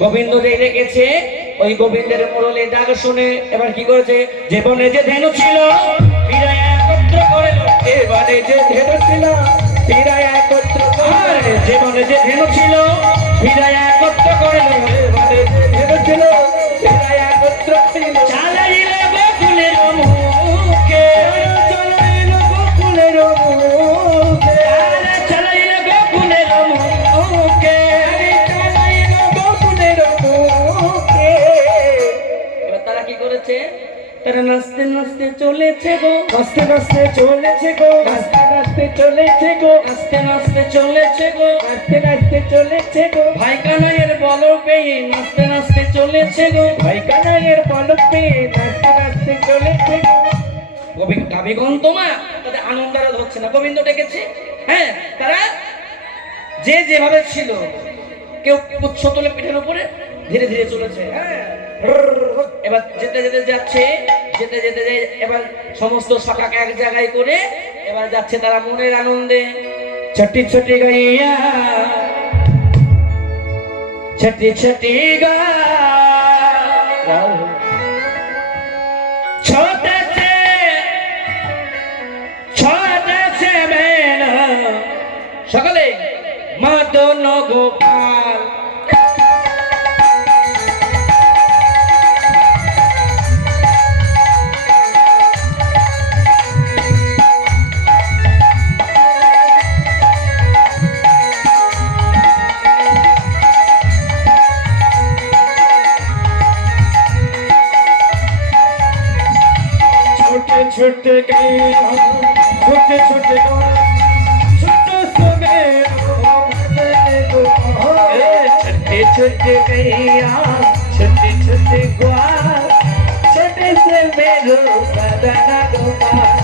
গোবিন্দ যে রেখেছে ওই গোবিন্দের মোড়লে ডাক শুনে এবার কি করেছে, যে বনে যে ধেনু ছিল ফিরায় একত্র করে, এবারে যে ধেনু ছিল ফিরায় একত্র করে, যে বনে যে ধেনু ছিল ফিরায় একত্র করে, এবারে যে ধেনু ছিল ফিরায় একত্র ছিল, চালাইল গোকুলের মুখে, চালাইল গোকুলের মুখে, চালাইল গোকুলের মুখে, চালাইল গোকুলের মুখে। এবার তারা কি করেছে, তারা নাচতে নাচতে চলেছে গো, নাচতে নাচতে চলেছে গো, নাচতে নাচতে চলেছে গো, নাচতে নাচতে চলেছে গো, নাচতে নাচতে চলেছে গো, ভাই কানাইয়ের বলক পেয়ে নাচতে নাচতে চলেছে গো, ভাই কানাইয়ের বলক পেয়ে নাচতে নাচতে চলেছে গো। গোবিন্দ গাবিগণ তোমা তাদের আনন্দারা হচ্ছে না, গোবিন্দ ডেকেছে। হ্যাঁ, তারা যে যেভাবে ছিল, কেউ পুচ্ছ তোলে পিঠের উপরে ধীরে ধীরে চলেছে। হ্যাঁ, এবার যেতে যেতে যাচ্ছে, যেতে যেতে এবার সমস্ত শাখাকে এক জায়গায় করে এবার যাচ্ছে তারা মনের আনন্দে। ছটি ছটি গাইয়া ছটি ছটি গা ছোটেছে ছোটেছে মেন সকালে মদন গোপাল। छोटे गैया छोटे छोटे छोटे छोटे छोटे गैया छोटे छोटे ग्वाल छोटे से मेरो बदना गोपाल।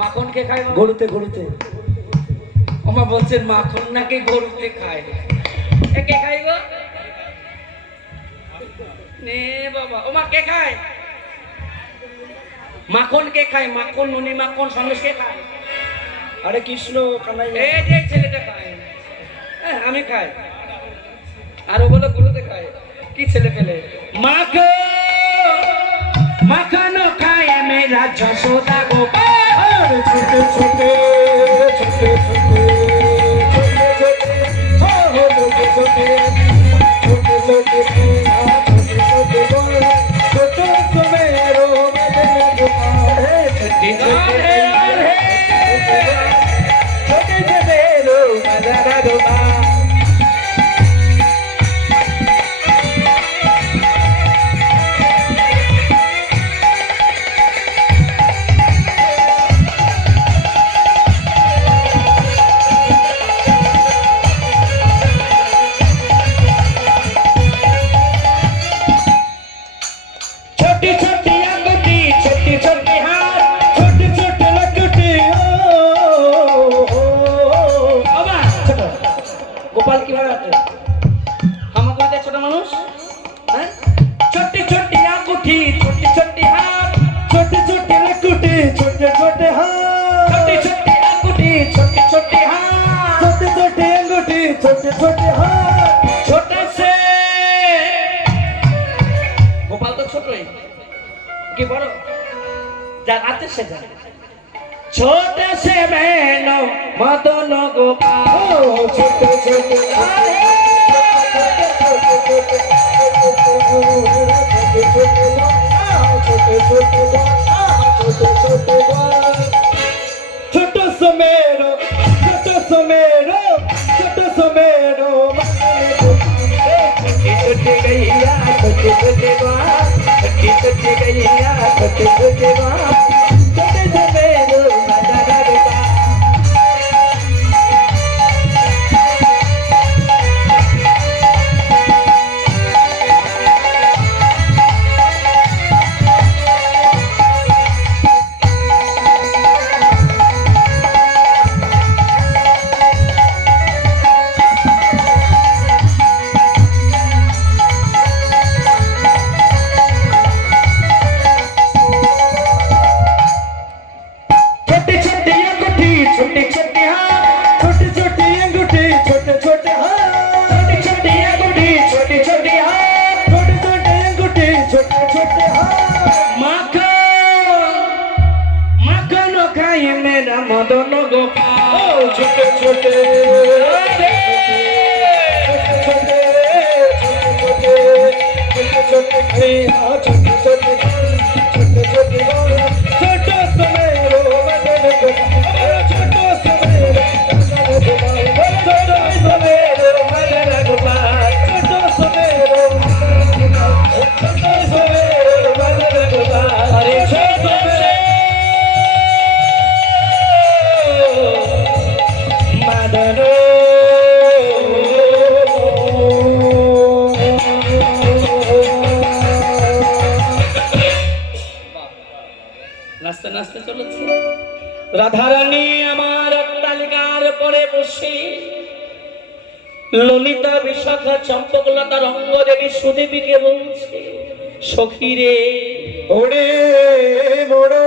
মাখন কে খায়? গরুতে গরুতে। ওমা বলছেন মাখন নাকি গরুতে খায়? কে খায় গো? নে বাবা, ওমা কে খায়? মাখন কে খায়? মাখন, নুনি মাখন, সন্দেশ কে খায়? আরে কৃষ্ণ কানাইয়া। এই যে ছেলেটা খায়, আমি খাই। আর ও বলে গরুতে খায়। কি ছেলে পেলে? মাখন মাখন খায় মেরা যশোদা গোপাল। छोटे छोटे छोटे छोटे छोटे छोटे छोटे छोटे छोटे छोटे सुमेरो बदन गोपाल। छोटे छोटे छोटे सुमेरो बदन गोपाल। छोटे छोटे हाथ छोटी छोटी अंगूठी छोटी छोटी हाथ छोटे छोटे अंगूठी छोटे छोटे हाथ छोटे से गोपाल तो ছোটই কি বড় যার আছে সে জানে छोटे से मैनो मदन गोपाल ओ छोटे छोटे छोटो समेरो छोटो समेरो छोटो समेरो छोटी छोटी गैया छोटी छोटी बात छोटी छोटी गैया छोटी छोटी बात छोटे से मेरो मदन गोपाल छोटी छोटी अंगूठी छोटी छोटी हाथ छोटी छोटी अंगूठी छोटे छोटे हाथ छोटी छोटी अंगूठी छोटी छोटी हाथ छोटे छोटे अंगूठी छोटे छोटे हाथ माखन खाई मेरा मदन गोपाल छोटे छोटे छोटो समेरो मदन गोपाल छोटो समेरो छोटो समेरो मदन गोपाल छोटो समेरो छोटो समेरो मदन गोपाल अरे छोटो से मदन নাচতে নাচতে চলেছে রাধারানী আমার অট্টালিকার পরে বসে ললিতা বিশাখা চম্পকলতা রঙ্গদেবী সুদেবীকে বলছে সখী রে ওরে মোড়ো